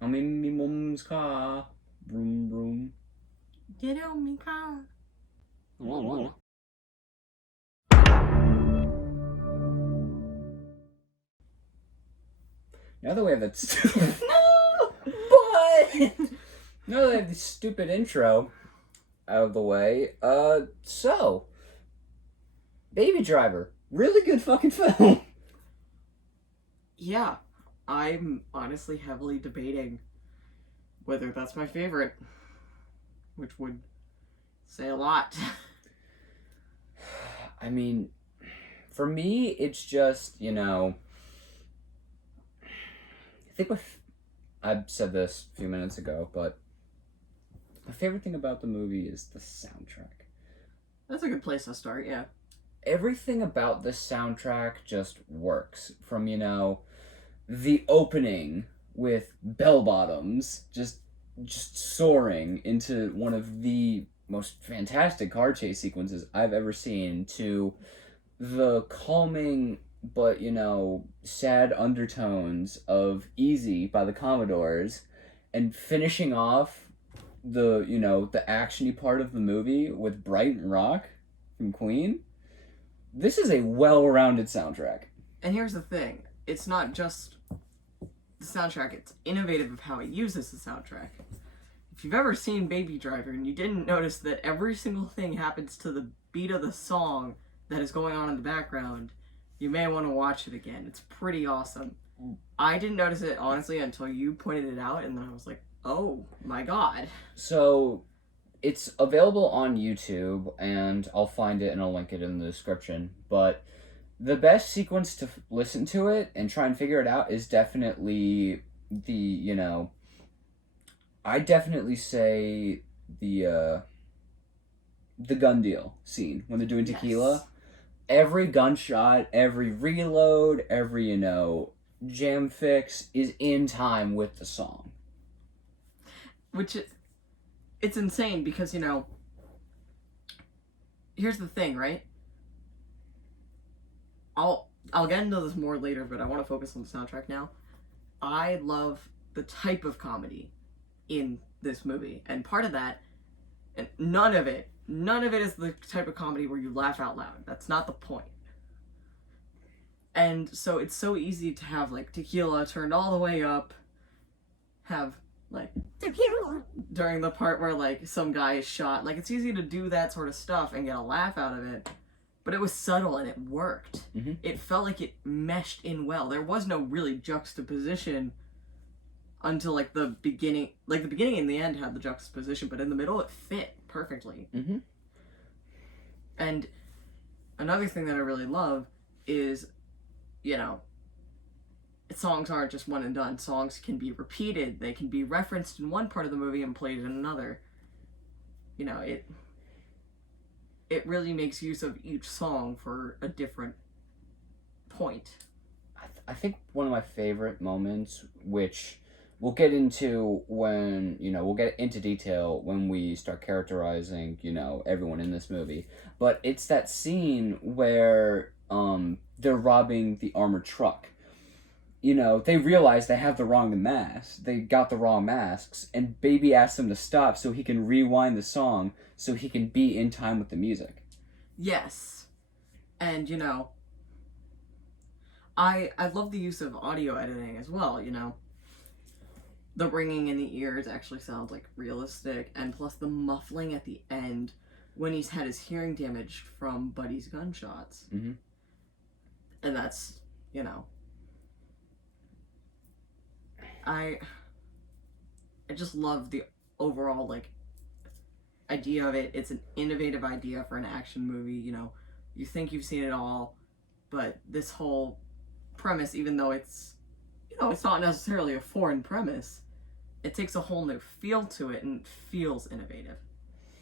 I'm in me mom's car. Vroom, vroom. Get on me car. Now that we have that No! But now that I have the stupid intro out of the way, so Baby Driver, really good fucking film. yeah, I'm honestly heavily debating whether that's my favorite, which would say a lot. I mean, for me, it's just, I think I said this a few minutes ago, but my favorite thing about the movie is the soundtrack. That's a good place to start, yeah. Everything about the soundtrack just works. From, the opening with bell bottoms just soaring into one of the most fantastic car chase sequences I've ever seen, to the calming but sad undertones of Easy by the Commodores, and finishing off the actiony part of the movie with Brighton Rock from Queen. This is a well-rounded soundtrack. And here's the thing, it's not just the soundtrack, it's innovative of how it uses the soundtrack. If you've ever seen Baby Driver and you didn't notice that every single thing happens to the beat of the song that is going on in the background, you may want to watch it again. It's pretty awesome. I didn't notice it, honestly, until you pointed it out, and then I was like, oh my god. So, it's available on YouTube, and I'll find it and I'll link it in the description. But the best sequence to listen to it and try and figure it out is definitely I definitely say the gun deal scene when they're doing tequila. Yes. Every gunshot, every reload, every jam fix is in time with the song. Which it's insane because, here's the thing, right? I'll get into this more later, but I want to focus on the soundtrack now. I love the type of comedy in this movie, and part of that, and none of it is the type of comedy where you laugh out loud. That's not the point. And so it's so easy to have like tequila turned all the way up, have like tequila during the part where like some guy is shot. Like, it's easy to do that sort of stuff and get a laugh out of it. But it was subtle and it worked. Mm-hmm. It felt like it meshed in well. There was no really juxtaposition until like the beginning. Like, the beginning and the end had the juxtaposition, but in the middle it fit perfectly. Mm-hmm. And another thing that I really love is, songs aren't just one and done. Songs can be repeated. They can be referenced in one part of the movie and played in another. It really makes use of each song for a different point. I think one of my favorite moments, which we'll get into when, we'll get into detail when we start characterizing, everyone in this movie. But it's that scene where they're robbing the armored truck. They realize they have the wrong mask. They got the wrong masks, and Baby asks them to stop so he can rewind the song so he can be in time with the music. Yes. And, I love the use of audio editing as well, The ringing in the ears actually sounds like realistic, and plus the muffling at the end when he's had his hearing damaged from Buddy's gunshots. Mm-hmm. And that's, I just love the overall like idea of it. It's an innovative idea for an action movie. You think you've seen it all, but this whole premise, even though it's it's not necessarily a foreign premise, it takes a whole new feel to it and feels innovative.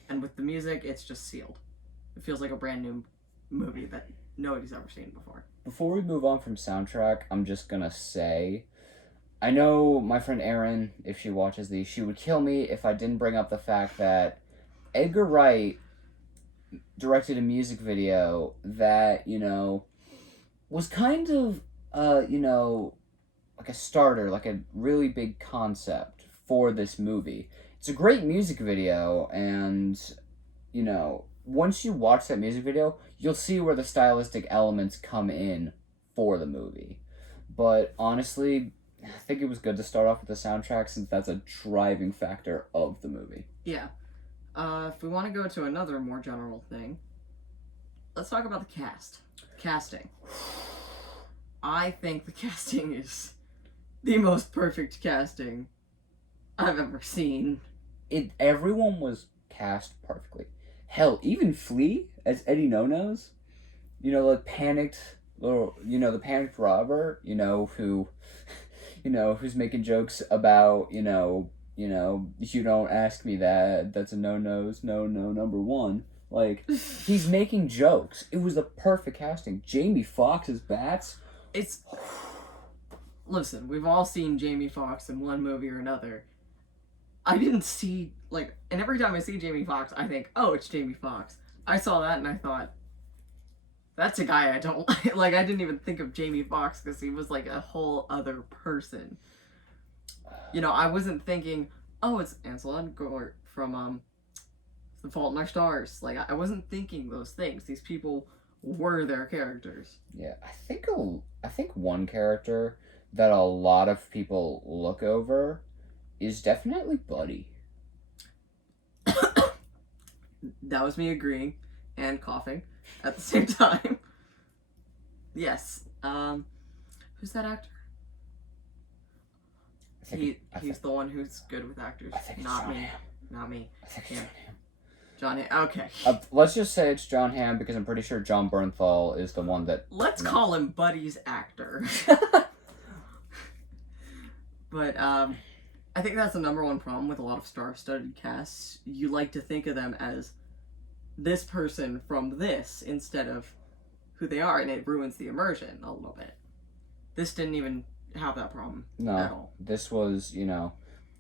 And with the music, it's just sealed. It feels like a brand new movie that nobody's ever seen before. Before we move on from soundtrack, I'm just gonna say, I know my friend Erin, if she watches these, she would kill me if I didn't bring up the fact that Edgar Wright directed a music video that, was kind of, like a starter, like a really big concept for this movie. It's a great music video, and once you watch that music video, you'll see where the stylistic elements come in for the movie. But honestly, I think it was good to start off with the soundtrack since that's a driving factor of the movie. Yeah. If we want to go to another more general thing, let's talk about the casting. I think the casting is the most perfect casting I've ever seen. Everyone was cast perfectly. Hell, even Flea as Eddie No-Nos, like panicked little, the panicked robber, who, who's making jokes about, you don't ask me that. That's a no-nos, no, number one. Like, he's making jokes. It was the perfect casting. Jamie Foxx's Bats. Listen, we've all seen Jamie Foxx in one movie or another. I didn't see, and every time I see Jamie Foxx, I think, oh, it's Jamie Foxx. I saw that and I thought, that's a guy I don't like. I didn't even think of Jamie Foxx because he was like a whole other person. I wasn't thinking, oh, it's Ansel Elgort from The Fault in Our Stars. I wasn't thinking those things. These people were their characters. Yeah, I think one character that a lot of people look over is definitely Buddy. That was me agreeing and coughing at the same time. Yes. Who's that actor? He's the one who's good with actors. I think Not it's John me. Hamm. Not me. I think it's John Hamm. Okay. Let's just say it's John Hamm because I'm pretty sure John Bernthal is the one that. Let's call him Buddy's actor. But I think that's the number one problem with a lot of star-studded casts. You like to think of them as this person from this instead of who they are, and it ruins the immersion a little bit. This didn't even have that problem at all. This was,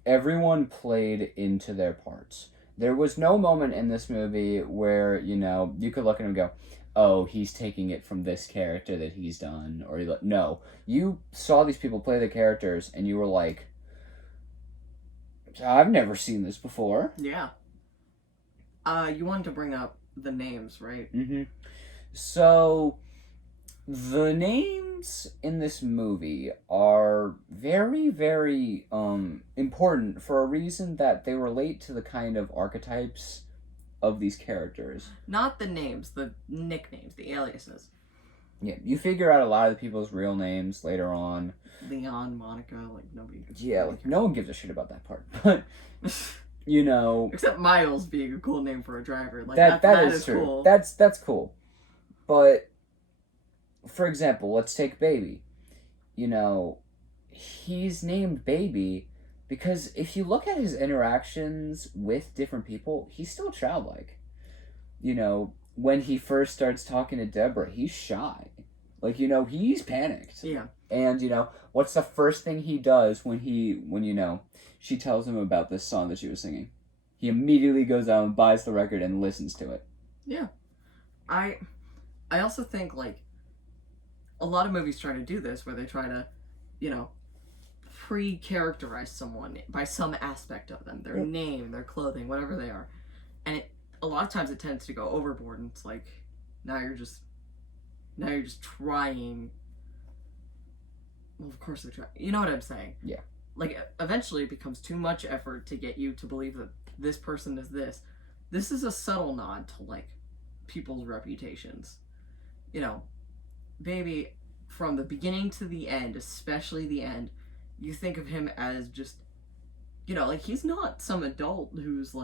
everyone played into their parts. There was no moment in this movie where, you could look at him and go, oh, he's taking it from this character that he's done. Or, no. You saw these people play the characters, and you were like, I've never seen this before. Yeah. You wanted to bring up the names, right? Mm-hmm. So, the names in this movie are very, very important for a reason that they relate to the kind of archetypes of these characters. Not the names, the nicknames, the aliases. Yeah, you figure out a lot of the people's real names later on. Leon, Monica, nobody. Yeah, no one gives a shit about that part. But, except Miles being a cool name for a driver. That is true. Cool. That's cool. But, for example, let's take Baby. He's named Baby because if you look at his interactions with different people, he's still childlike. When he first starts talking to Deborah, he's shy. He's panicked. Yeah. And, what's the first thing he does when she tells him about this song that she was singing? He immediately goes out and buys the record and listens to it. Yeah. I also think, a lot of movies try to do this, where they try to, pre-characterize someone by some aspect of them. Their name, their clothing, whatever they are. And a lot of times it tends to go overboard, and it's now you're just trying. Well, of course they're trying. You know what I'm saying? Yeah. Eventually it becomes too much effort to get you to believe that this person is this. This is a subtle nod to, people's reputations. Baby, from the beginning to the end, especially the end, you think of him as just, he's not some adult who's,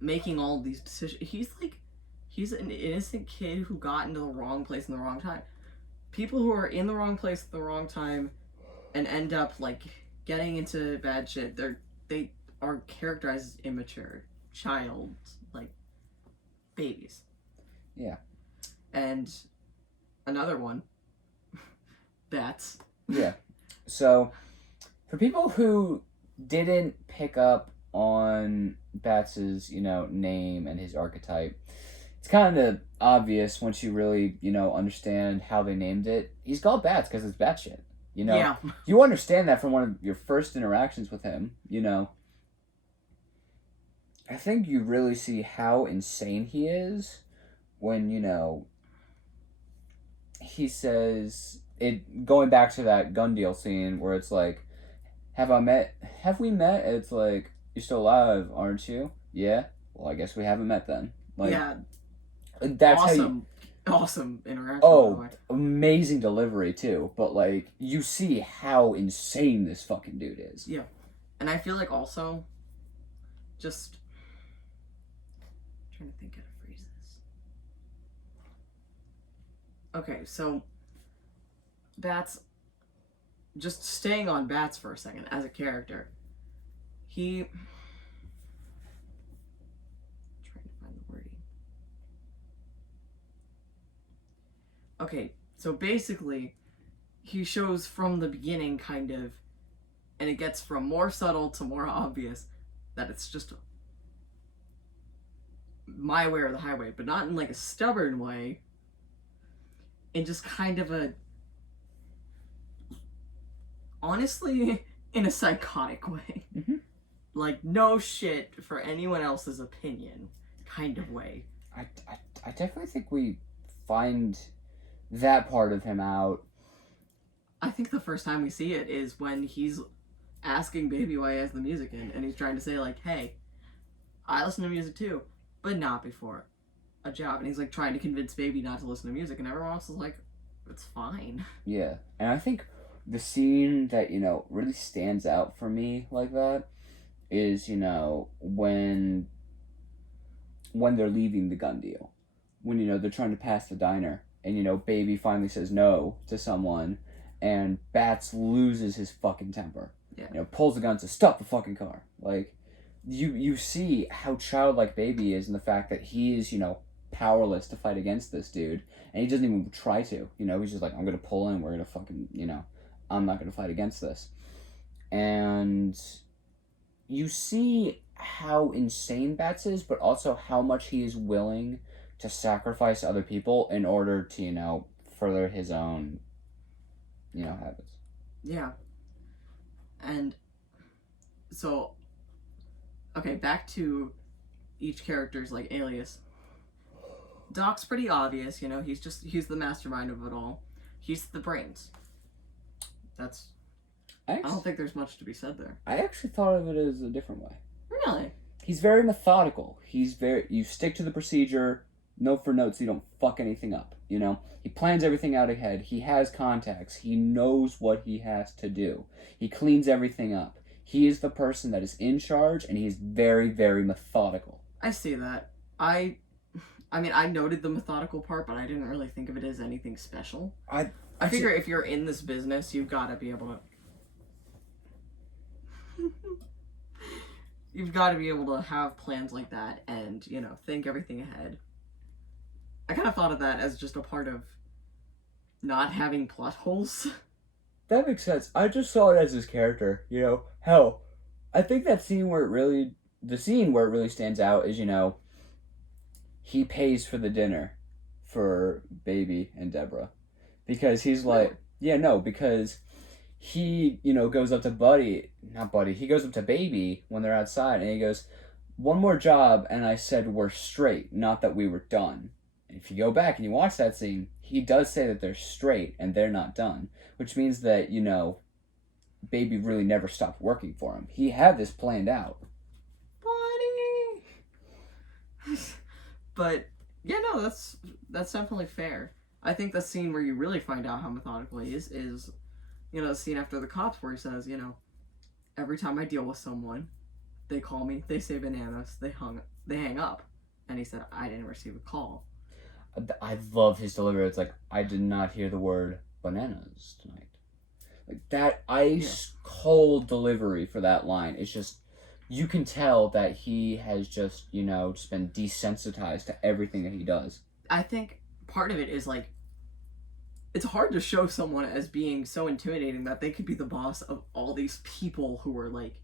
making all these decisions. He's an innocent kid who got into the wrong place in the wrong time. People who are in the wrong place at the wrong time and end up, getting into bad shit, they are characterized as immature, child, babies. Yeah. And another one, Bats. Yeah. So, for people who didn't pick up on Bats's, name and his archetype, it's kind of obvious once you really, understand how they named it. He's called Bats because it's bat shit. You know, Yeah. you understand that from one of your first interactions with him. I think you really see how insane he is when he says it. Going back to that gun deal scene where it's like, Have we met? It's like, you're still alive, aren't you? Yeah. Well, I guess we haven't met then. Like, Yeah. that's how you. Awesome interaction, by the Oh, way. amazing delivery too. But like, you see how insane this fucking dude is. Yeah. And I feel like also, just trying to think how to phrase this. Okay, so Bats, just staying on Bats for a second as a character. Trying to find the wording. Okay, so basically, he shows from the beginning, kind of, and it gets from more subtle to more obvious, that it's just my way or the highway, but not in like a stubborn way, in just kind of a, honestly, in a psychotic way. Mm-hmm. Like, no shit for anyone else's opinion kind of way. I definitely think we find that part of him out. I think the first time we see it is when he's asking Baby why he has the music in, and he's trying to say, like, hey, I listen to music too, but not before a job. And he's like trying to convince Baby not to listen to music, and everyone else is like, it's fine. Yeah. And I think the scene that, really stands out for me like that is, when they're leaving the gun deal. When, they're trying to pass the diner and, Baby finally says no to someone and Bats loses his fucking temper. Yeah. Pulls the gun and says, stop the fucking car. Like, you see how childlike Baby is in the fact that he is, powerless to fight against this dude. And he doesn't even try to. He's just like, I'm going to pull in. We're going to fucking, I'm not going to fight against this. And you see how insane Bats is, but also how much he is willing to sacrifice other people in order to, further his own, habits. Yeah. And so, okay, back to each character's, like, alias. Doc's pretty obvious, he's the mastermind of it all. He's the brains. I don't think there's much to be said there. I actually thought of it as a different way. Really? He's very methodical. You stick to the procedure, note for note, so you don't fuck anything up, He plans everything out ahead. He has contacts. He knows what he has to do. He cleans everything up. He is the person that is in charge, and he's very, very methodical. I see that. I mean, I noted the methodical part, but I didn't really think of it as anything special. I figure if you're in this business, you've got to be able to... You've got to be able to have plans like that and, think everything ahead. I kind of thought of that as just a part of not having plot holes. That makes sense. I just saw it as his character, Hell, I think the scene where it really stands out is, he pays for the dinner for Baby and Deborah. Because he's like, because he, goes up to he goes up to Baby when they're outside and he goes, one more job and I said we're straight, not that we were done. And if you go back and you watch that scene, he does say that they're straight and they're not done, which means that, Baby really never stopped working for him. He had this planned out. Buddy! But, yeah, no, that's definitely fair. I think the scene where you really find out how methodical he is, the scene after the cops where he says, every time I deal with someone, they call me, they say bananas, they hang up. And he said, I didn't receive a call. I love his delivery. It's like, I did not hear the word bananas tonight. Like, that ice cold delivery for that line. It's just, you can tell that he has just been desensitized to everything that he does. I think part of it is, like, it's hard to show someone as being so intimidating that they could be the boss of all these people who are, like,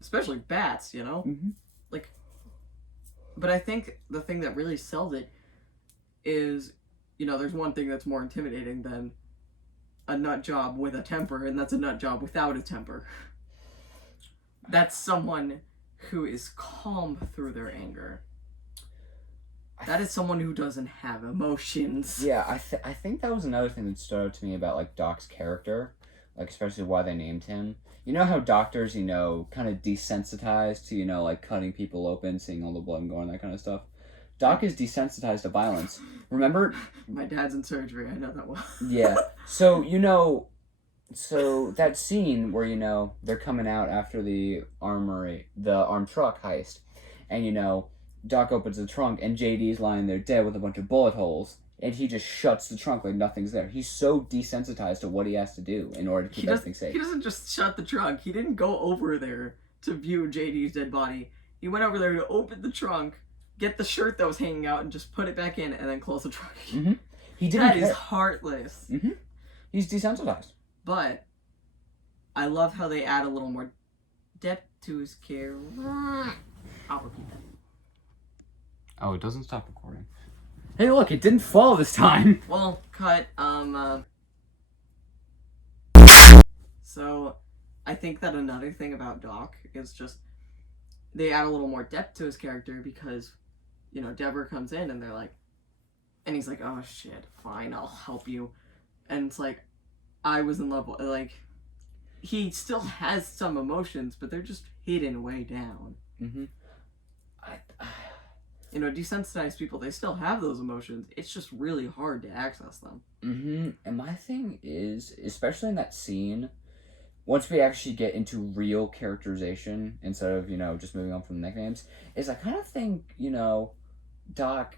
especially Bats, Mm-hmm. Like, But I think the thing that really sells it is, there's one thing that's more intimidating than a nut job with a temper, and that's a nut job without a temper. That's someone who is calm through their anger. That is someone who doesn't have emotions. Yeah, I think that was another thing that stood out to me about like Doc's character, like especially why they named him. You know how doctors, kind of desensitized to, like cutting people open, seeing all the blood and gore and that kind of stuff. Doc is desensitized to violence. Remember? My dad's in surgery. I know that well. Yeah. So, so that scene where, they're coming out after the armed truck heist, and, Doc opens the trunk and JD's lying there dead with a bunch of bullet holes, and he just shuts the trunk like nothing's there. He's so desensitized to what he has to do in order to keep everything safe. He doesn't just shut the trunk. He didn't go over there to view JD's dead body. He went over there to open the trunk, get the shirt that was hanging out, and just put it back in, and then close the trunk. Mm-hmm. He didn't. That is heartless. Mm-hmm. He's desensitized. But I love how they add a little more depth to his care. I'll repeat that. Oh, it doesn't stop recording. Hey, look, it didn't fall this time. Well, cut. So, I think that another thing about Doc is just they add a little more depth to his character because, Deborah comes in and they're like, and he's like, oh shit, fine, I'll help you. And it's like, I was in love with, like, he still has some emotions, but they're just hidden way down. Mm-hmm. Desensitized people, they still have those emotions. It's just really hard to access them. Mm-hmm. And my thing is, especially in that scene, once we actually get into real characterization instead of, just moving on from the nicknames, is I kind of think, Doc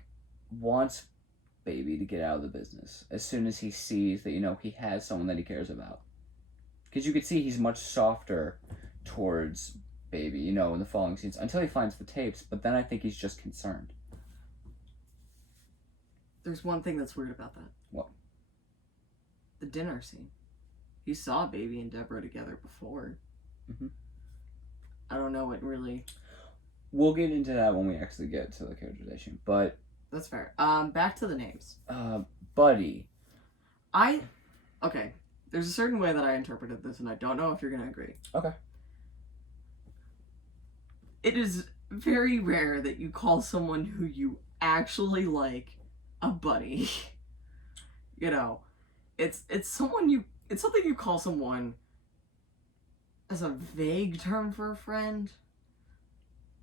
wants Baby to get out of the business as soon as he sees that, he has someone that he cares about. Because you could see he's much softer towards Baby, in the following scenes, until he finds the tapes, but then I think he's just concerned. There's one thing that's weird about that. What? The dinner scene. He saw Baby and Deborah together before. Mm-hmm. I don't know what really... We'll get into that when we actually get to the characterization, but... That's fair. Back to the names. Buddy. Okay. There's a certain way that I interpreted this, and I don't know if you're going to agree. Okay. It is very rare that you call someone who you actually like a buddy. It's something you call someone as a vague term for a friend,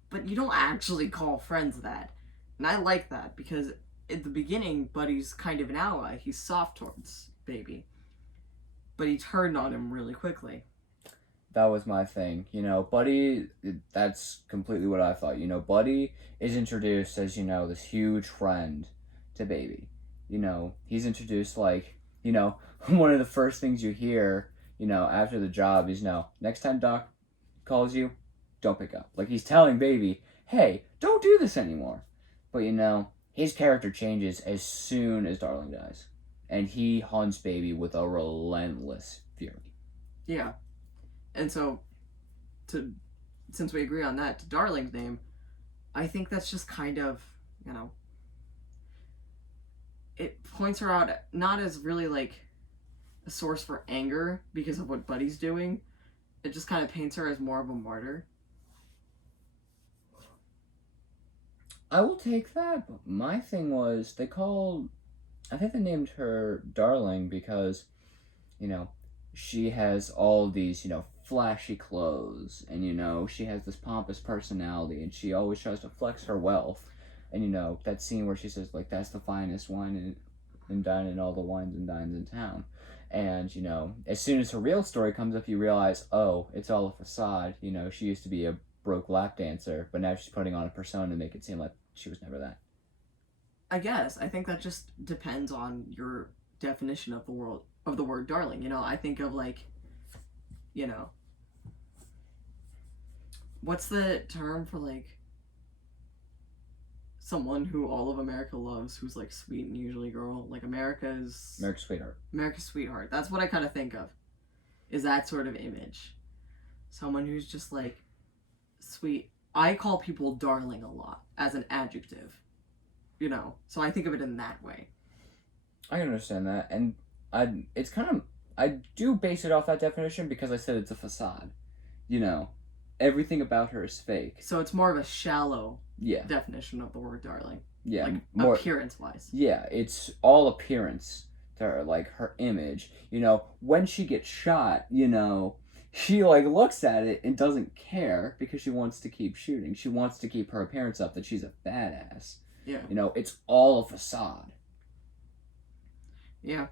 but you don't actually call friends that. And I like that because at the beginning, Buddy's kind of an ally. He's soft towards Baby, but he turned on him really quickly. That was my thing. Buddy, that's completely what I thought. Buddy is introduced as, this huge friend to Baby. He's introduced like, one of the first things you hear, after the job is, next time Doc calls you, don't pick up. Like, he's telling Baby, hey, don't do this anymore. But, his character changes as soon as Darling dies. And he hunts Baby with a relentless fury. Yeah. And so, since we agree on that, to Darling's name, I think that's just kind of, it points her out not as really like a source for anger because of what Buddy's doing. It just kind of paints her as more of a martyr. I will take that, but my thing was, I think they named her Darling because, she has all these, flashy clothes, and, she has this pompous personality, and she always tries to flex her wealth. And, that scene where she says, like, that's the finest wine and dine in all the wines and dines in town. And, as soon as her real story comes up, you realize, oh, it's all a facade. She used to be a broke lap dancer, but now she's putting on a persona to make it seem like she was never that. I guess. I think that just depends on your definition of the word darling. I think of like, what's the term for like someone who all of America loves, who's like sweet and usually girl, like America's sweetheart. America's sweetheart. That's what I kind of think of, is that sort of image. Someone who's just like sweet. I call people darling a lot. as an adjective, you know? So I think of it in that way. I understand that, and it's kind of, I do base it off that definition because I said it's a facade. You know, everything about her is fake. So it's more of a shallow Yeah. definition of the word darling. Yeah. Like, more appearance-wise. Yeah, it's all appearance to her, like her image. You know, when she gets shot, you know, she like looks at it and doesn't care because she wants to keep shooting. She wants to keep her appearance up that she's a badass. Yeah. You know, it's all a facade. Yeah.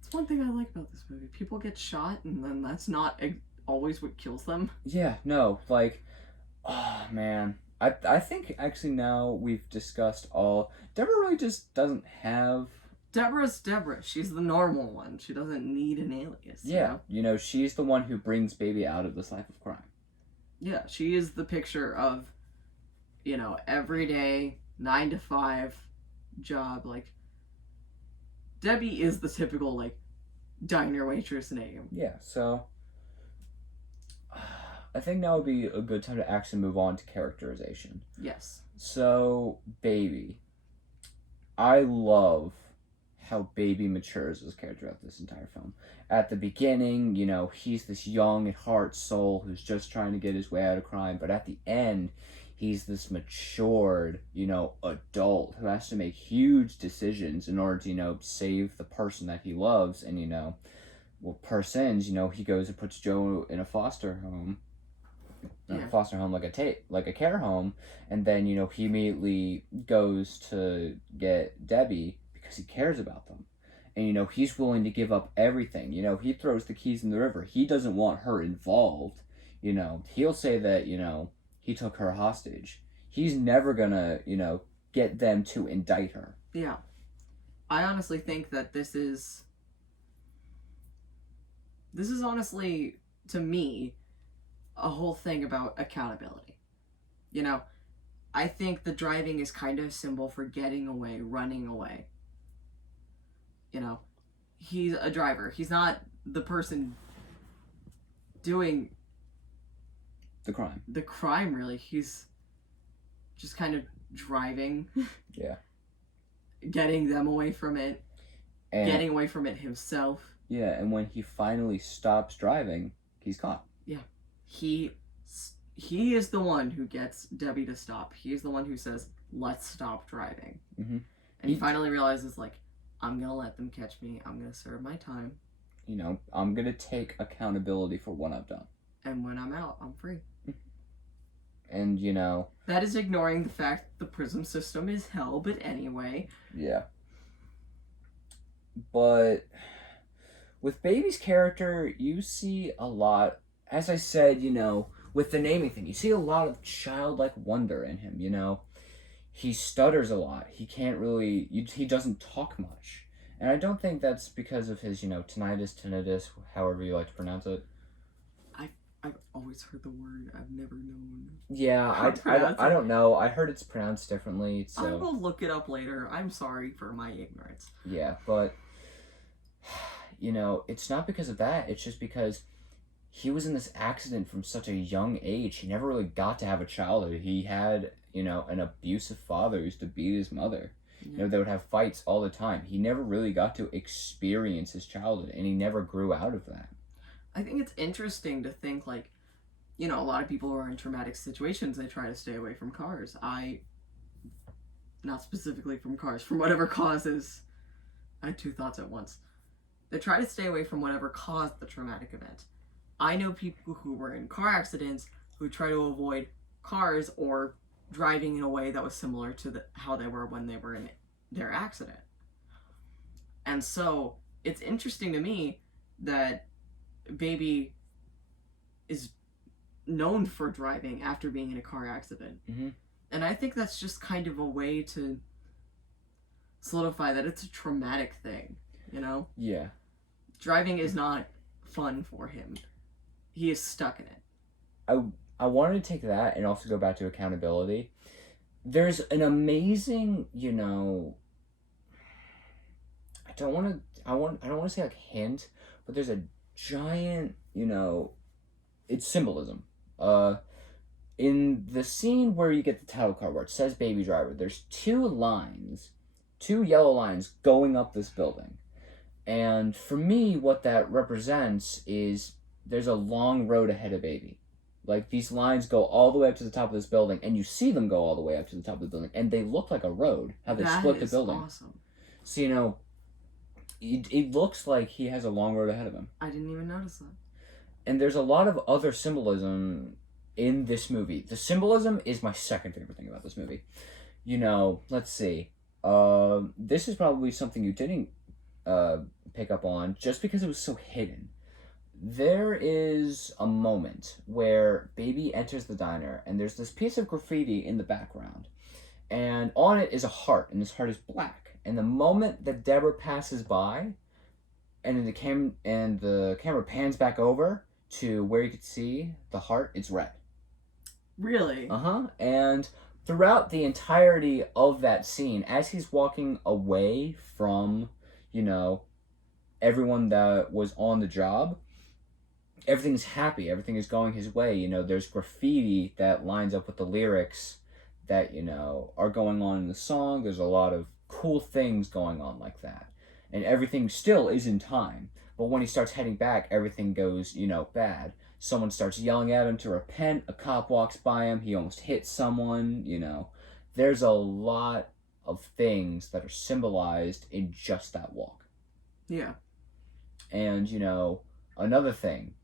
It's one thing I like about this movie. People get shot, and then that's not always what kills them. Yeah, no, like, oh man. I think actually now we've discussed all. Deborah really just doesn't have. Deborah's Deborah. She's the normal one. She doesn't need an alias. Yeah, you know, she's the one who brings baby out of this life of crime. Yeah, she is the picture of, you know, everyday 9 to 5 job. Like, Debbie is the typical, like, diner waitress name. Yeah, so I think now would be a good time to actually move on to characterization. Yes. So, Baby. I love how Baby matures as a character throughout this entire film. At the beginning, you know, he's this young at heart soul who's just trying to get his way out of crime, but at the end, he's this matured, you know, adult who has to make huge decisions in order to, you know, save the person that he loves. And, you know, well, persons, you know, he goes and puts Joe in a foster home. Not a foster home, like a care home, and then, you know, he immediately goes to get Debbie because he cares about them. And, you know, he's willing to give up everything. You know, he throws the keys in the river. He doesn't want her involved. You know, he'll say that, you know, he took her hostage. He's never gonna, you know, get them to indict her. Yeah. I honestly think that this is honestly, to me, a whole thing about accountability. You know, I think the driving is kind of a symbol for getting away, running away. You know, he's a driver. He's not the person doing the crime, really. He's just kind of driving. Yeah. Getting them away from it. And getting away from it himself. Yeah, and when he finally stops driving, he's caught. Yeah. He is the one who gets Debbie to stop. He is the one who says, let's stop driving. Mm-hmm. And he finally realizes, like, I'm going to let them catch me. I'm going to serve my time. You know, I'm going to take accountability for what I've done. And when I'm out, I'm free. And, you know... That is ignoring the fact that the prison system is hell, but anyway. Yeah. But with Baby's character, you see a lot, as I said, you know, with the naming thing, you see a lot of childlike wonder in him, you know. He stutters a lot. He can't really... he doesn't talk much. And I don't think that's because of his, you know, tinnitus, however you like to pronounce it. I've always heard the word. I've never known. Yeah, I don't know. I heard it's pronounced differently, so... I will look it up later. I'm sorry for my ignorance. Yeah, but... You know, it's not because of that. It's just because he was in this accident from such a young age. He never really got to have a childhood. He had, you know, an abusive father who used to beat his mother. Yeah. You know, they would have fights all the time. He never really got to experience his childhood, and he never grew out of that. I think it's interesting to think, like, you know, a lot of people who are in traumatic situations, they try to stay away from cars. Not specifically from cars, from whatever causes. I had two thoughts at once. They try to stay away from whatever caused the traumatic event. I know people who were in car accidents who try to avoid cars or driving in a way that was similar to how they were when they were in their accident. And so it's interesting to me that Baby is known for driving after being in a car accident. Mm-hmm. And I think that's just kind of a way to solidify that it's a traumatic thing, you know? Yeah. Driving is not fun for him. He is stuck in it. I wanted to take that and also go back to accountability. There's an amazing, you know, I don't want to say like hint, but there's a giant, you know, it's symbolism. in the scene where you get the title card where it says Baby Driver, there's two lines, two yellow lines going up this building. And for me, what that represents is there's a long road ahead of Baby. Like, these lines go all the way up to the top of this building, and you see them go all the way up to the top of the building, and they look like a road, how they split the building. Awesome. So, you know, it looks like he has a long road ahead of him. I didn't even notice that. And there's a lot of other symbolism in this movie. The symbolism is my second favorite thing about this movie. You know, let's see. This is probably something you didn't pick up on just because it was so hidden. There is a moment where Baby enters the diner and there's this piece of graffiti in the background. And on it is a heart, and this heart is black. And the moment that Deborah passes by and the camera pans back over to where you could see the heart, it's red. Really? And throughout the entirety of that scene, as he's walking away from, you know, everyone that was on the job, everything's happy. Everything is going his way. You know, there's graffiti that lines up with the lyrics that, you know, are going on in the song. There's a lot of cool things going on like that. And everything still is in time. But when he starts heading back, everything goes, you know, bad. Someone starts yelling at him to repent. A cop walks by him. He almost hits someone, you know. There's a lot of things that are symbolized in just that walk. Yeah. And, you know, another thing,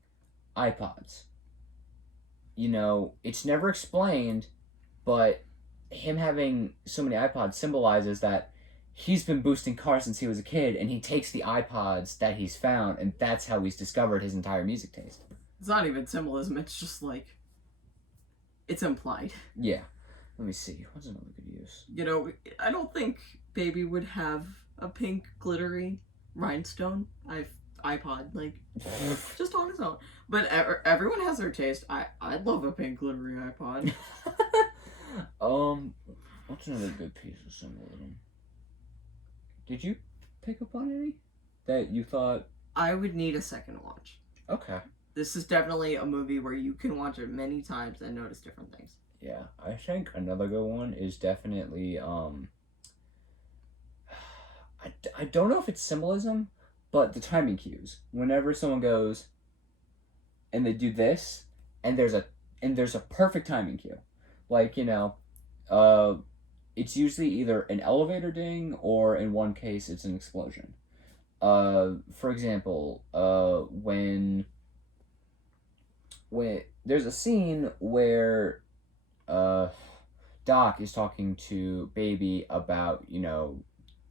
iPods. You know, it's never explained, but him having so many iPods symbolizes that he's been boosting cars since he was a kid, and he takes the iPods that he's found, and that's how he's discovered his entire music taste. It's not even symbolism, it's just like, it's implied. Yeah. Let me see. What's another good use? You know, I don't think Baby would have a pink glittery rhinestone iPod, like, just on its own. But everyone has their taste. I'd love a pink glittery iPod. What's another good piece of symbolism? Did you pick up on any that you thought? I would need a second watch. Okay. This is definitely a movie where you can watch it many times and notice different things. Yeah, I think another good one is definitely, I don't know if it's symbolism, but the timing cues. Whenever someone goes and they do this, and there's a perfect timing cue. Like, you know, it's usually either an elevator ding or in one case it's an explosion. For example, when there's a scene where Doc is talking to Baby about, you know,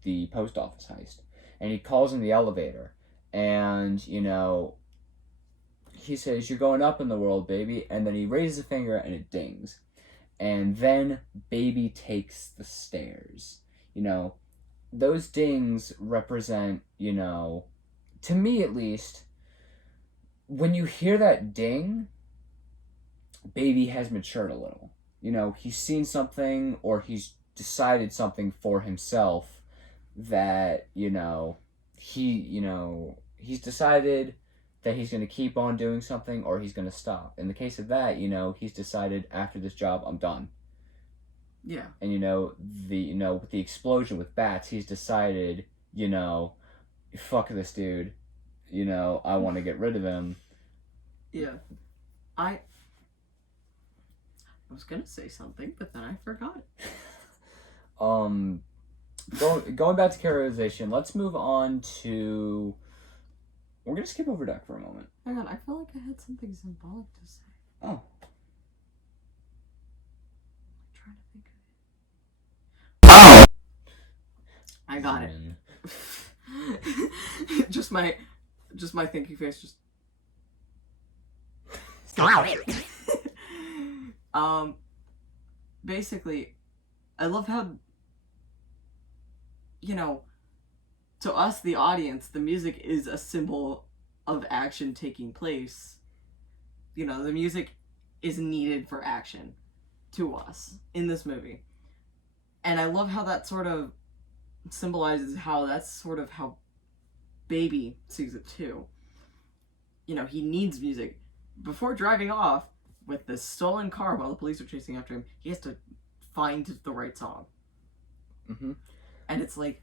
the post office heist, and he calls in the elevator, and, you know, he says, "You're going up in the world, baby," and then he raises a finger and it dings, and then Baby takes the stairs. You know, those dings represent, you know, to me at least, when you hear that ding, Baby has matured a little. You know, he's seen something, or he's decided something for himself that, you know, he's decided that he's going to keep on doing something or he's going to stop. In the case of that, you know, he's decided, after this job, I'm done. Yeah. And, you know, with the explosion with bats, he's decided, you know, fuck this dude. You know, I want to get rid of him. Yeah. I was gonna say something, but then I forgot it. Going back to characterization, let's move on to... We're gonna skip over Doc for a moment. Hang on, I feel like I had something symbolic to say. Oh. I'm trying to think of it. Oh! I got it. just my thinking face just... Basically, I love how, you know, to us, the audience, the music is a symbol of action taking place. You know, the music is needed for action to us in this movie. And I love how that sort of symbolizes how that's sort of how Baby sees it too. You know, he needs music. Before driving off, with this stolen car while the police are chasing after him. He has to find the right song. Mm-hmm. And it's like,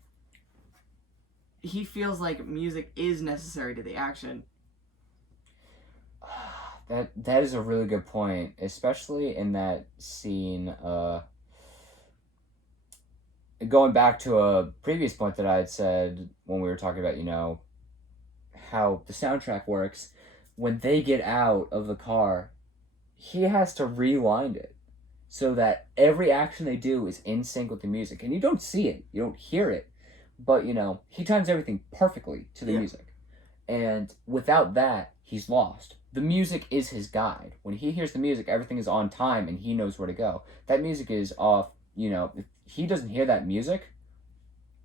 he feels like music is necessary to the action. That is a really good point, especially in that scene. Going back to a previous point that I had said when we were talking about, how the soundtrack works. When they get out of the car, he has to rewind it so that every action they do is in sync with the music, and you don't see it, you don't hear it, but he times everything perfectly to the music, and without that, he's lost. The music is his guide. When he hears the music, everything is on time, and he knows where to go. That music is off. If he doesn't hear that music,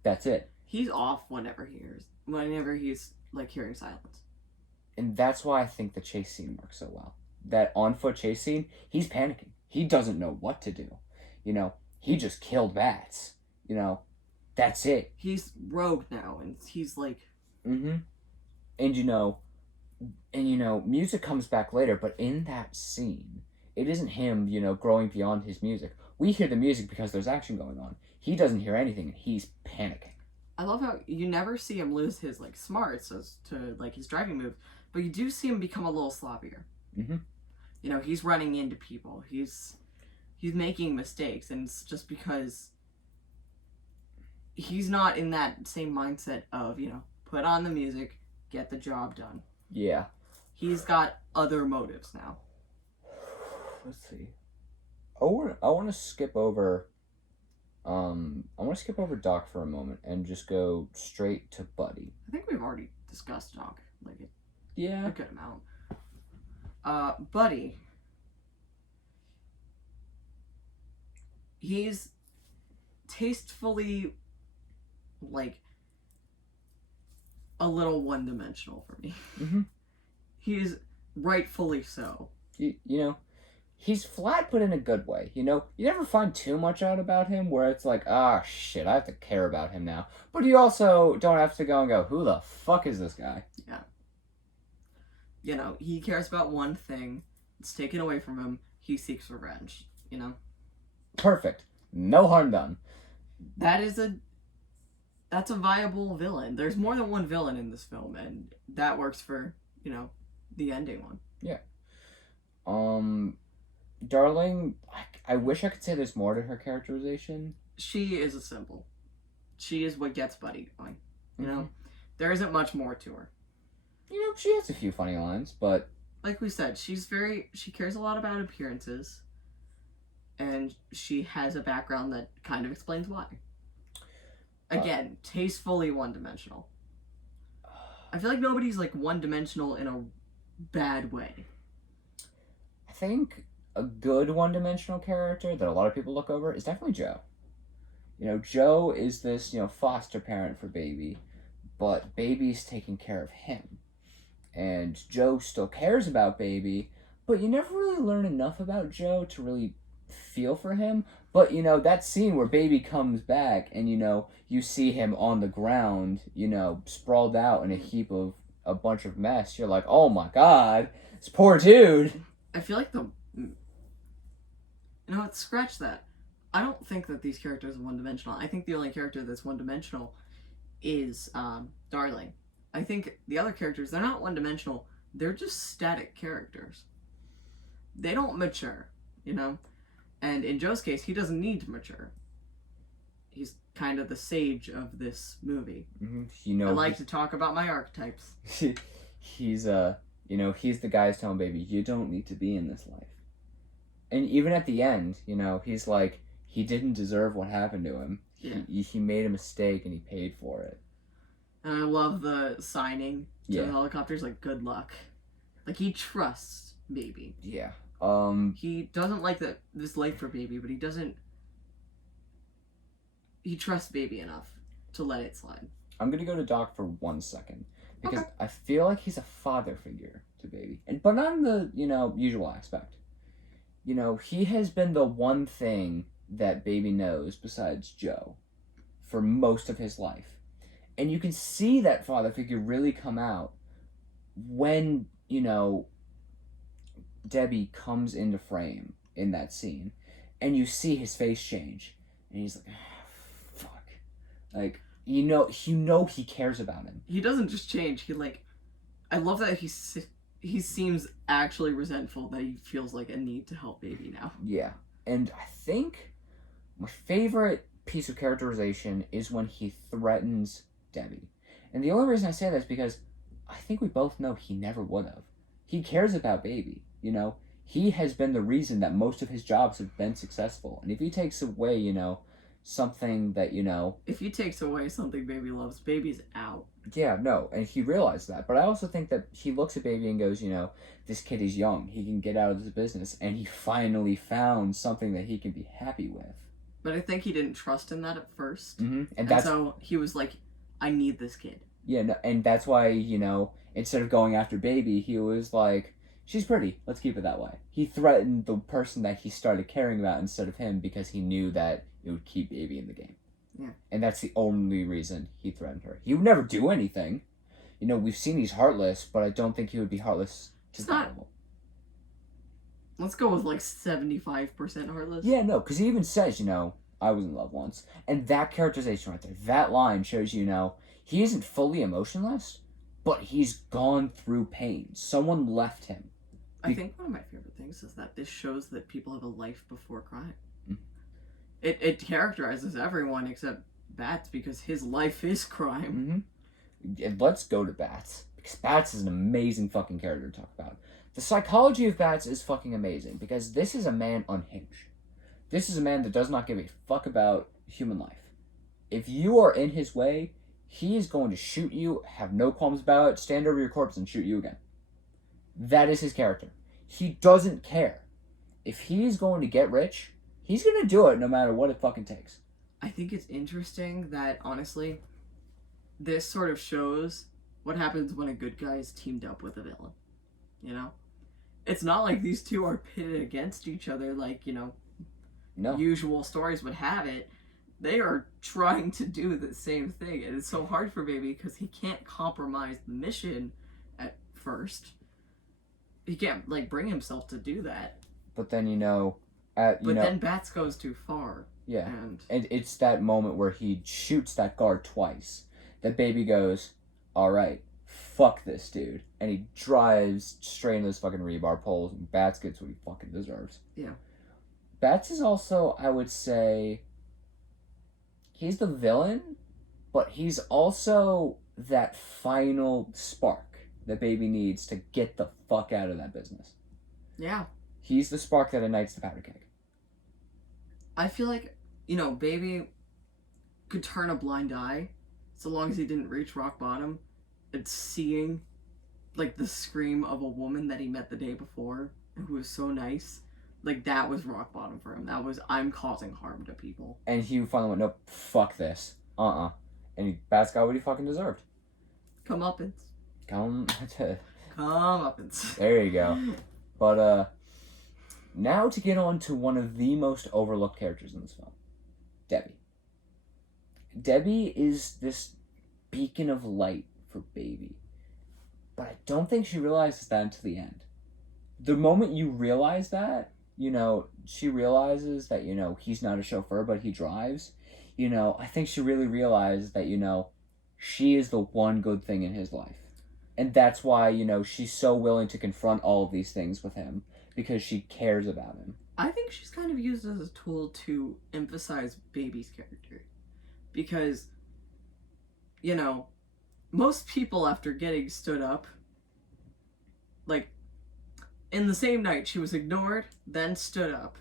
that's it. He's off whenever he's like hearing silence. And that's why I think the chase scene works so well. That on foot chase scene, he's panicking. He doesn't know what to do. He just killed bats. That's it. He's rogue now, and he's like. Mm-hmm. And music comes back later, but in that scene, it isn't him, growing beyond his music. We hear the music because there's action going on. He doesn't hear anything, and he's panicking. I love how you never see him lose his like smarts as to like his driving moves, but you do see him become a little sloppier. Mm-hmm. He's running into people. He's making mistakes, and it's just because he's not in that same mindset of put on the music, get the job done. Yeah. He's got other motives now. Let's see. I want to skip over. I want to skip over Doc for a moment and just go straight to Buddy. I think we've already discussed Doc a good amount. Buddy. He's tastefully like a little one-dimensional for me. Mm-hmm. He's rightfully so. He's flat, but in a good way. You never find too much out about him where it's like, shit, I have to care about him now. But you also don't have to go and go, who the fuck is this guy? Yeah. He cares about one thing. It's taken away from him. He seeks revenge. Perfect. No harm done. That's a viable villain. There's more than one villain in this film, and that works for, the ending one. Yeah. Darling, I wish I could say there's more to her characterization. She is a symbol. She is what gets Buddy going. Mm-hmm. There isn't much more to her. She has a few funny lines, but like we said, she cares a lot about appearances, and she has a background that kind of explains why. Again, tastefully one-dimensional. I feel like nobody's like one-dimensional in a bad way. I think a good one-dimensional character that a lot of people look over is definitely Joe. Joe is this, foster parent for Baby, but Baby's taking care of him. And Joe still cares about Baby, but you never really learn enough about Joe to really feel for him. But, that scene where Baby comes back and, you see him on the ground, sprawled out in a heap of a bunch of mess, you're like, oh my god, this poor dude. I feel like scratch that. I don't think that these characters are one-dimensional. I think the only character that's one-dimensional is Darling. I think the other characters, they're not one-dimensional. They're just static characters. They don't mature, And in Joe's case, he doesn't need to mature. He's kind of the sage of this movie. Mm-hmm. I like to talk about my archetypes. He's he's the guy who's telling Baby, you don't need to be in this life. And even at the end, he's like, he didn't deserve what happened to him. Yeah. He made a mistake and he paid for it. And I love the signing to the helicopters, like, good luck. Like, he trusts Baby. Yeah. He doesn't like this life for Baby, but he trusts Baby enough to let it slide. I'm gonna go to Doc for 1 second. Because Okay. I feel like he's a father figure to Baby. But not in the, usual aspect. He has been the one thing that Baby knows besides Joe for most of his life. And you can see that father figure really come out when, Debbie comes into frame in that scene, and you see his face change, and he's like, fuck. Like, you know he cares about him. He doesn't just change. He like, I love that he seems actually resentful that he feels like a need to help baby now. Yeah, and I think my favorite piece of characterization is when he threatens Debbie. And the only reason I say that is because I think we both know he never would have. He cares about baby, you know? He has been the reason that most of his jobs have been successful. And if he takes away, something that, If he takes away something baby loves, baby's out. yeah, no, and he realized that. But I also think that he looks at baby and goes, this kid is young. He can get out of this business. And he finally found something that he can be happy with. But I think he didn't trust in that at first. Mm-hmm. And so he was like, I need this kid. Yeah, no, and that's why, instead of going after baby, he was like, she's pretty, let's keep it that way. He threatened the person that he started caring about instead of him because he knew that it would keep baby in the game. Yeah. And that's the only reason he threatened her. He would never do anything. We've seen he's heartless, but I don't think he would be heartless to that level. Let's go with like 75% heartless. Yeah, no, because he even says, I was in love once. And that characterization right there, that line shows he isn't fully emotionless, but he's gone through pain. Someone left him. I think one of my favorite things is that this shows that people have a life before crime. Mm-hmm. It characterizes everyone except Bats because his life is crime. Mm-hmm. And let's go to Bats, because Bats is an amazing fucking character to talk about. The psychology of Bats is fucking amazing, because this is a man unhinged. This is a man that does not give a fuck about human life. If you are in his way, he is going to shoot you, have no qualms about it, stand over your corpse and shoot you again. That is his character. He doesn't care. If he's going to get rich, he's going to do it no matter what it fucking takes. I think it's interesting that, honestly, this sort of shows what happens when a good guy is teamed up with a villain. It's not like these two are pitted against each other like, No. usual stories would have it. They are trying to do the same thing, and it's so hard for baby because he can't compromise the mission at first. He can't bring himself to do that. But then then Bats goes too far. Yeah, and it's that moment where he shoots that guard twice. That baby goes, all right, fuck this dude, and he drives straight into those fucking rebar poles, and Bats gets what he fucking deserves. Yeah. Bats is also, I would say, he's the villain, but he's also that final spark that baby needs to get the fuck out of that business. Yeah. He's the spark that ignites the powder keg. I feel like, baby could turn a blind eye so long as he didn't reach rock bottom and seeing, the scream of a woman that he met the day before who was so nice. That was rock bottom for him. That was, I'm causing harm to people. And he finally went, nope, fuck this. And Bats got what he fucking deserved. Comeuppance. Comeuppance. There you go. But, now to get on to one of the most overlooked characters in this film. Debbie. Debbie is this beacon of light for baby. But I don't think she realizes that until the end. The moment you realize that, she realizes that, he's not a chauffeur, but he drives. I think she really realizes that, she is the one good thing in his life. And that's why, she's so willing to confront all of these things with him, because she cares about him. I think she's kind of used as a tool to emphasize baby's character. Because, most people after getting stood up, in the same night, she was ignored, then stood up.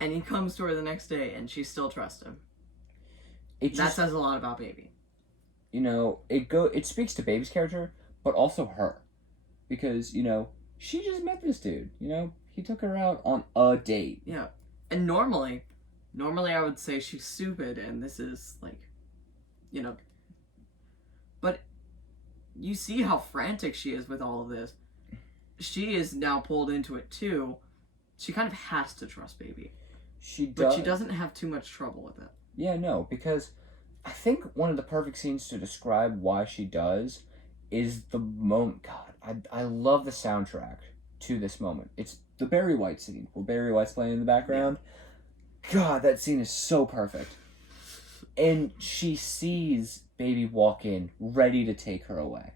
And he comes to her the next day, and she still trusts him. That says a lot about baby. It speaks to baby's character, but also her. Because, she just met this dude, He took her out on a date. Yeah. And normally I would say she's stupid, and this is, But you see how frantic she is with all of this. She is now pulled into it too. She kind of has to trust baby. She does. But she doesn't have too much trouble with it. Yeah, no, because I think one of the perfect scenes to describe why she does is the moment. God, I love the soundtrack to this moment. It's the Barry White scene where Barry White's playing in the background. God, that scene is so perfect. And she sees Baby walk in, ready to take her away.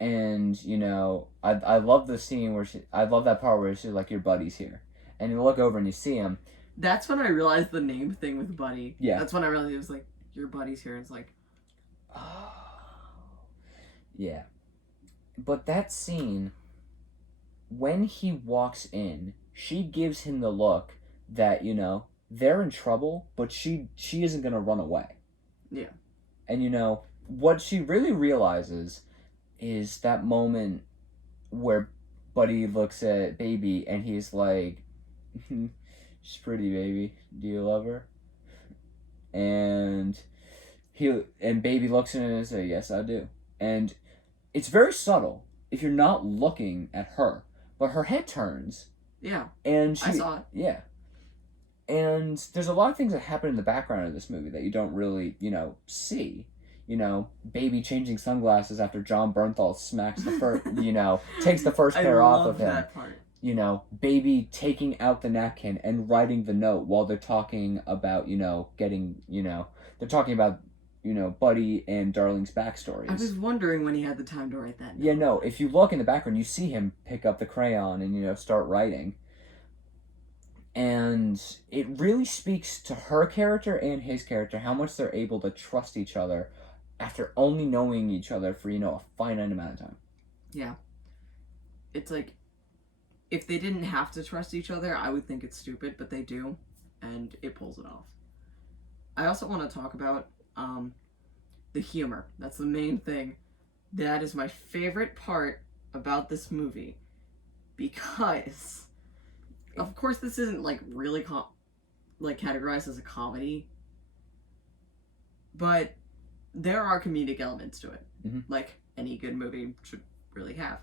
And, you know, I love the scene where I love that part where she's like, your buddy's here. And you look over and you see him. That's when I realized the name thing with Buddy. Yeah. That's when I realized it was like, your buddy's here. It's like, Oh. Yeah. But that scene, when he walks in, she gives him the look that, you know, they're in trouble, but she isn't going to run away. Yeah. And, you know, what she really realizes is that moment where Buddy looks at Baby and he's like, she's pretty, baby. Do you love her? And Baby looks at him and says, yes, I do. And it's very subtle if you're not looking at her, but her head turns. Yeah. And I saw it. Yeah. And there's a lot of things that happen in the background of this movie that you don't really, you know, see. You know, Baby changing sunglasses after John Bernthal smacks the first, you know, takes the first pair off of him. That part. You know, Baby taking out the napkin and writing the note while they're talking about, you know, getting, you know, they're talking about, you know, Buddy and Darling's backstories. I was wondering when he had the time to write that note. Yeah, no, if you look in the background, you see him pick up the crayon and, you know, start writing. And it really speaks to her character and his character, how much they're able to trust each other after only knowing each other for, you know, a finite amount of time. Yeah. It's like, if they didn't have to trust each other, I would think it's stupid, but they do, and it pulls it off. I also want to talk about the humor. That's the main thing. That is my favorite part about this movie, because, of course, this isn't like really categorized as a comedy, but there are comedic elements to it, like any good movie should really have,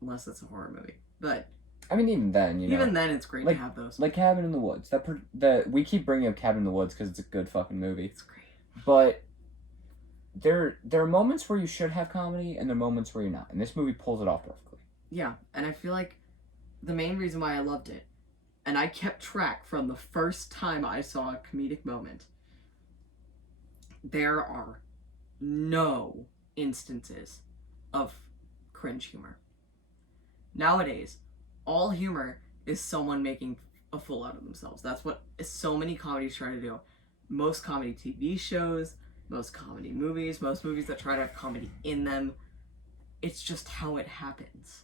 unless it's a horror movie. But I mean, even then, you know, even then, it's great to have those. Like Cabin in the Woods. That we keep bringing up Cabin in the Woods because it's a good fucking movie. It's great. But there are moments where you should have comedy, and there are moments where you're not. And this movie pulls it off perfectly. Yeah, and I feel like the main reason why I loved it, and I kept track from the first time I saw a comedic moment, there are no instances of cringe humor. Nowadays, all humor is someone making a fool out of themselves. That's what so many comedies try to do. Most comedy TV shows, most comedy movies, most movies that try to have comedy in them, it's just how it happens.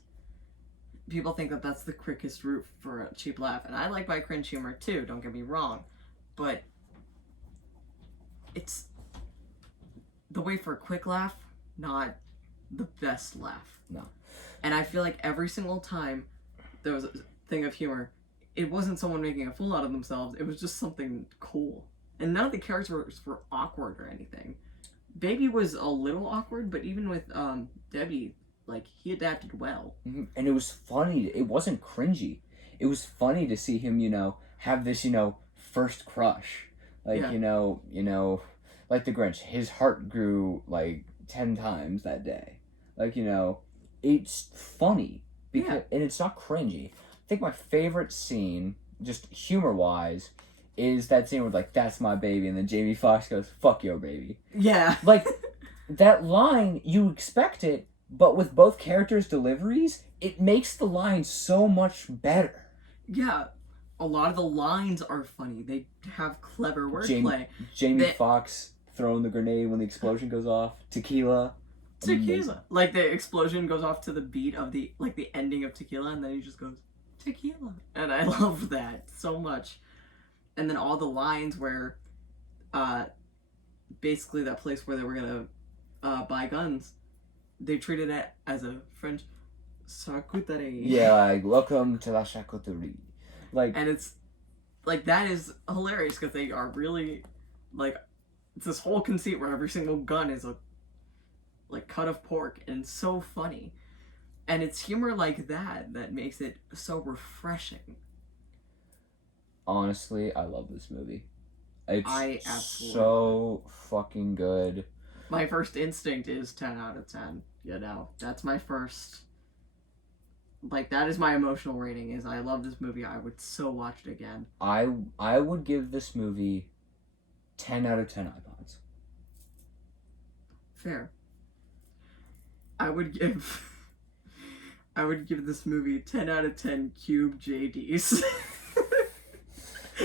People think that that's the quickest route for a cheap laugh, and I like my cringe humor too, don't get me wrong, but it's the way for a quick laugh, not the best laugh. No. And I feel like every single time there was a thing of humor, it wasn't someone making a fool out of themselves, it was just something cool. And none of the characters were awkward or anything. Baby was a little awkward, but even with Debbie, like, he adapted well. And it was funny. It wasn't cringy. It was funny to see him, you know, have this, you know, first crush. Like, Yeah. you know, like the Grinch, his heart grew, like, 10 times that day. Like, you know, it's funny. And it's not cringy. I think my favorite scene, just humor-wise, is that scene where, like, that's my baby, and then Jamie Foxx goes, fuck your baby. Yeah. Like, that line, you expect it, but with both characters' deliveries, it makes the line so much better. Yeah. A lot of the lines are funny. They have clever wordplay. Jamie Foxx throwing the grenade when the explosion goes off. Tequila. Tequila. Like, the explosion goes off to the beat of the ending of Tequila, and then he just goes, tequila. And I love that so much. And then all the lines where, basically that place where they were gonna buy guns, they treated it as a French charcuterie. Yeah, like, welcome to la charcuterie. Like, and it's, like, that is hilarious, because they are really, like, it's this whole conceit where every single gun is a, like, cut of pork, and it's so funny. And it's humor like that that makes it so refreshing. Honestly, I love this movie. It's I absolutely so fucking good. My first instinct is 10 out of 10. You know, that's my first, like that is my emotional rating. Is I love this movie. I would so watch it again. I would give this movie 10 out of 10 iPods. Fair. I would give. I would give this movie 10 out of 10 cube JDs.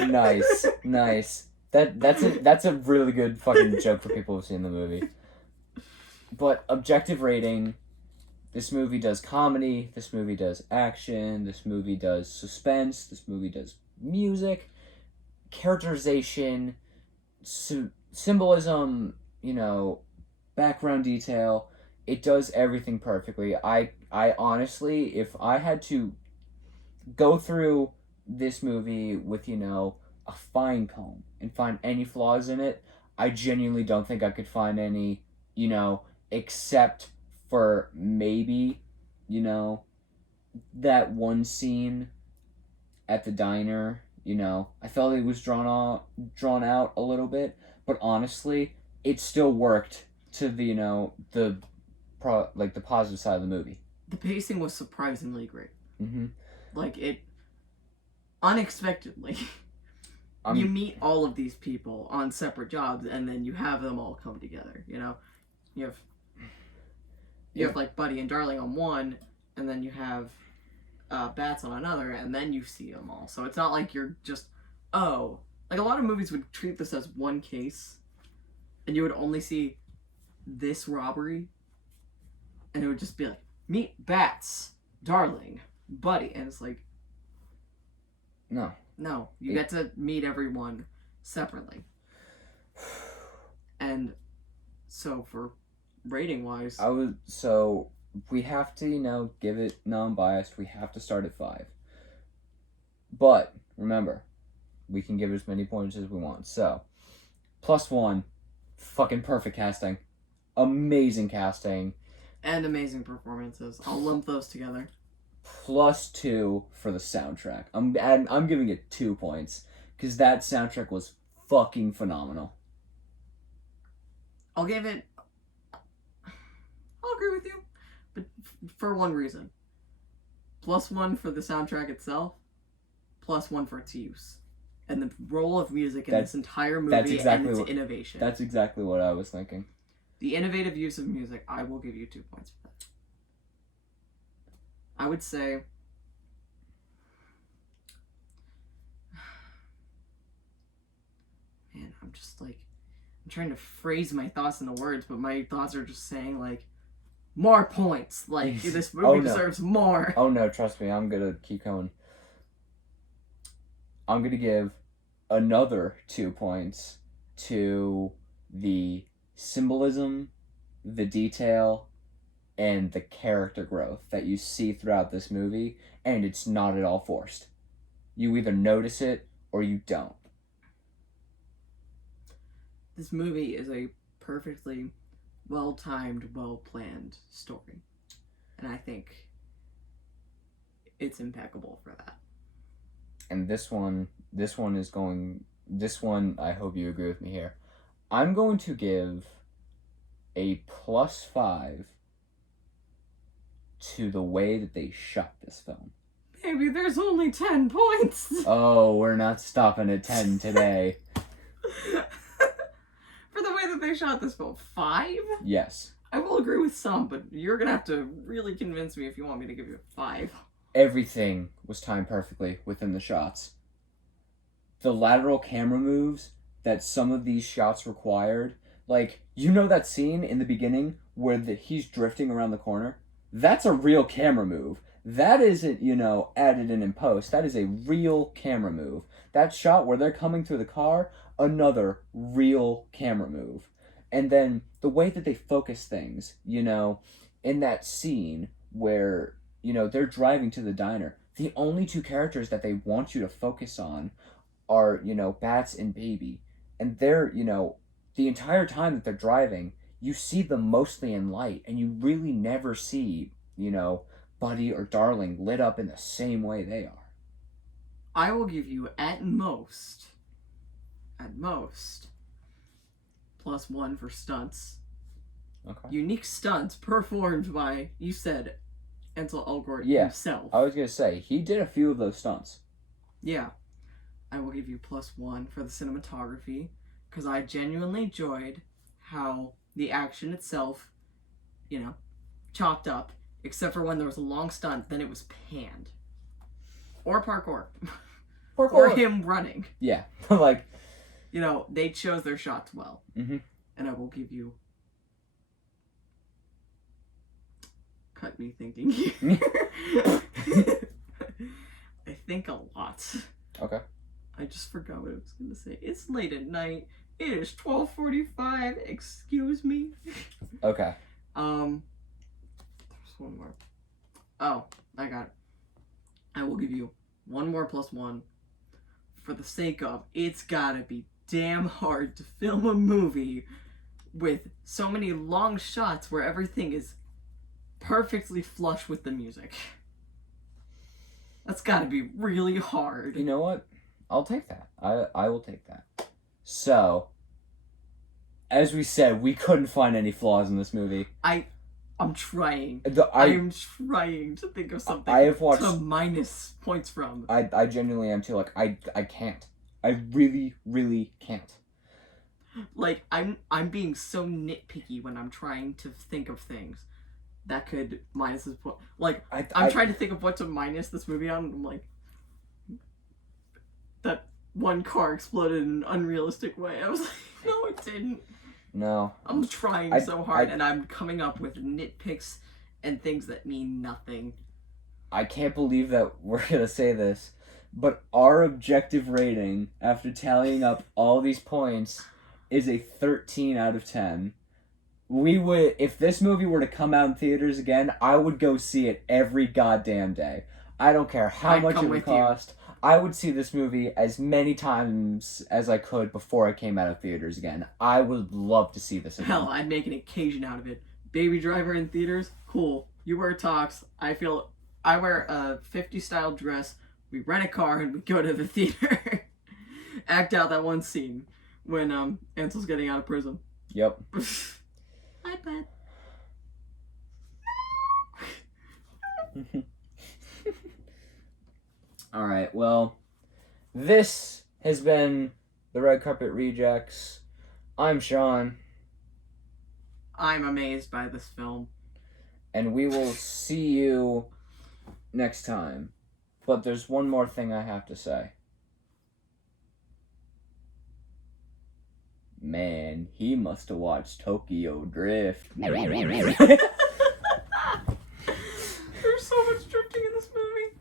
Nice, nice. That's a really good fucking joke for people who've seen the movie. But objective rating, this movie does comedy, this movie does action, this movie does suspense, this movie does music, characterization, symbolism, background detail. It does everything perfectly. I honestly, if I had to go through this movie with, a fine comb and find any flaws in it, I genuinely don't think I could find any, except for maybe, that one scene at the diner. I felt it was drawn out a little bit, but honestly, it still worked to the, the the positive side of the movie. The pacing was surprisingly great. Mm-hmm. Like, it unexpectedly. You meet all of these people on separate jobs, and then you have them all come together. You have like Buddy and Darling on one, and then you have Bats on another, and then you see them all. So it's not like you're just like a lot of movies would treat this as one case, and you would only see this robbery, and it would just be like, meet Bats, Darling, Buddy, and it's like, no, you get to meet everyone separately. And so for rating wise, we have to, give it non-biased. We have to start at 5. But remember, we can give it as many points as we want. So, +1, fucking perfect casting. Amazing casting. And amazing performances. I'll lump those together. +2 for the soundtrack. I'm giving it 2 points because that soundtrack was fucking phenomenal. I'll agree with you, but for one reason. +1 for the soundtrack itself, +1 for its use. And the role of music in this entire movie and its innovation. That's exactly what I was thinking. The innovative use of music, I will give you 2 points for that. I would say man, I'm trying to phrase my thoughts into words, but my thoughts are just saying like more points. Like this movie deserves more. Oh no, trust me, I'm gonna keep going. I'm gonna give another 2 points to the symbolism, the detail, and the character growth that you see throughout this movie, and it's not at all forced. You either notice it or you don't. This movie is a perfectly well-timed, well-planned story. And I think it's impeccable for that. And this one, I hope you agree with me here. I'm going to give a +5 to the way that they shot this film. Maybe there's only 10 points. Oh, we're not stopping at 10 today. For the way that they shot this film, 5? Yes. I will agree with some, but you're gonna have to really convince me if you want me to give you a 5. Everything was timed perfectly within the shots. The lateral camera moves that some of these shots required, like, that scene in the beginning where he's drifting around the corner? That's a real camera move. That isn't, added in post. That is a real camera move. That shot where they're coming through the car, another real camera move. And then the way that they focus things, in that scene where, they're driving to the diner, the only 2 characters that they want you to focus on are, Bats and Baby. And they're, the entire time that they're driving, you see them mostly in light, and you really never see, Buddy or Darling lit up in the same way they are. I will give you at most, +1 for stunts. Okay. Unique stunts performed by, you said, Ansel Elgort Yeah. himself. I was gonna say, he did a few of those stunts. Yeah. I will give you +1 for the cinematography, because I genuinely enjoyed how the action itself, chopped up, except for when there was a long stunt, then it was panned. Or parkour. Or him running. Yeah. Like, they chose their shots well. Mm-hmm. And I will give you... Cut me thinking here. I think a lot. Okay. I just forgot what I was going to say. It's late at night. It is 12:45. Excuse me. Okay. There's one more. Oh, I got it. I will give you one more +1 for the sake of it's gotta be damn hard to film a movie with so many long shots where everything is perfectly flush with the music. That's gotta be really hard. You know what? I'll take that. I will take that. So, as we said, we couldn't find any flaws in this movie. I'm trying. I'm trying to think of something to minus points from. I genuinely am too. Like, I can't. I really, really can't. Like, I'm being so nitpicky when I'm trying to think of things that could minus this point. Like, I'm trying to think of what to minus this movie on, and I'm like, that one car exploded in an unrealistic way. I was like, no, it didn't. No. I'm trying so hard, and I'm coming up with nitpicks and things that mean nothing. I can't believe that we're gonna say this, but our objective rating, after tallying up all these points, is a 13 out of 10. We would, if this movie were to come out in theaters again, I would go see it every goddamn day. I don't care how much it would cost. I would see this movie as many times as I could before it came out of theaters again. I would love to see this again. Hell, I'd make an occasion out of it. Baby Driver in theaters? Cool. You wear Tox. I wear a 50s style dress. We rent a car and we go to the theater. Act out that one scene when Ansel's getting out of prison. Yep. iPad. Alright, well, this has been the Red Carpet Rejects. I'm Sean. I'm amazed by this film. And we will see you next time. But there's one more thing I have to say. Man, he must have watched Tokyo Drift. There's so much drifting in this movie.